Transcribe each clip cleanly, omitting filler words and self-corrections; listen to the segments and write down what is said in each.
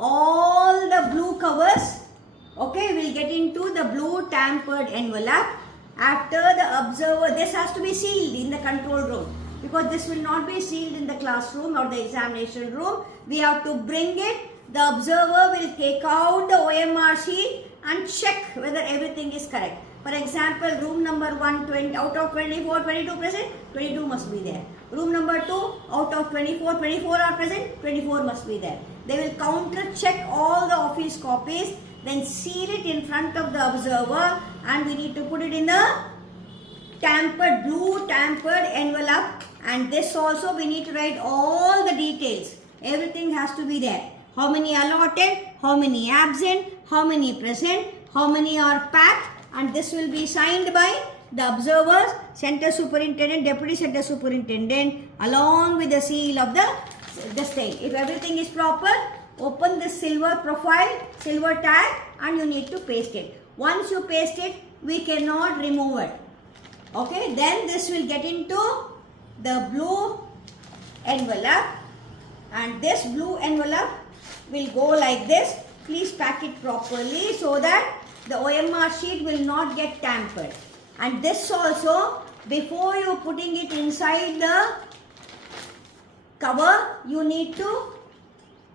all the blue covers. Okay, we'll get into the blue tampered envelope. After the observer, this has to be sealed in the control room, because this will not be sealed in the classroom or the examination room. We have to bring it. The observer will take out the OMR sheet and check whether everything is correct. For example, room number 120, out of 24, 22 present, 22 must be there. Room number 2, out of 24, 24 are present, 24 must be there. They will counter check all the office copies, then seal it in front of the observer, and we need to put it in the blue tampered envelope. And this also we need to write all the details. Everything has to be there. How many allotted, how many absent, how many present, how many are packed, and this will be signed by the observers, center superintendent, deputy center superintendent, along with the seal of the state. If everything is proper, open this silver profile, silver tag, and you need to paste it. Once you paste it, we cannot remove it. Okay, then this will get into the blue envelope, and this blue envelope will go like this. Please pack it properly so that the OMR sheet will not get tampered. And this also, before you putting it inside the cover, you need to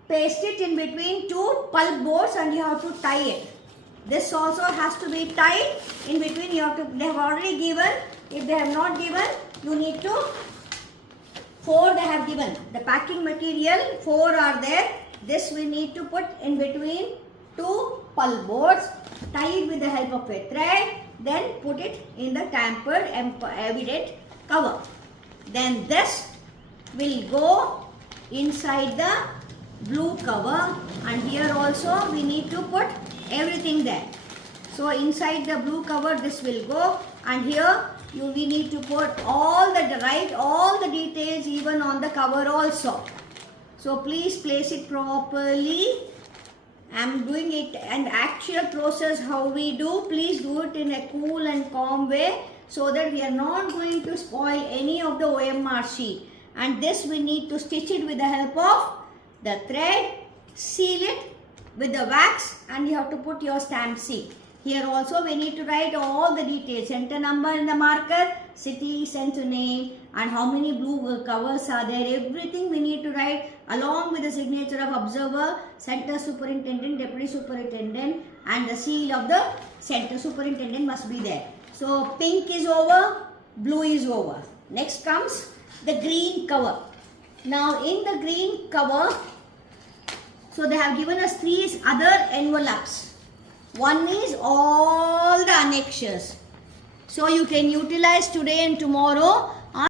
paste it in between two pulp boards, and you have to tie it. This also has to be tied in between. You have to, they have already given. If they have not given, you need to, 4 they have given. The packing material, 4 are there. This we need to put in between two pulp boards, tie it with the help of a thread, then put it in the tampered evident cover. Then this will go inside the blue cover, and here also we need to put everything there. So inside the blue cover this will go, and here we need to put write all the details even on the cover also. So please place it properly. I am doing it, and actual process how we do, please do it in a cool and calm way, so that we are not going to spoil any of the OMR sheet. And this we need to stitch it with the help of the thread, seal it with the wax, and you have to put your stamp seal. Here also we need to write all the details, center number in the marker, city, center name, and how many blue covers are there. Everything we need to write along with the signature of observer, center superintendent, deputy superintendent, and the seal of the center superintendent must be there. So pink is over, blue is over. Next comes the green cover. Now in the green cover, so they have given us 3 other envelopes. One is all the annexures. So you can utilize today and tomorrow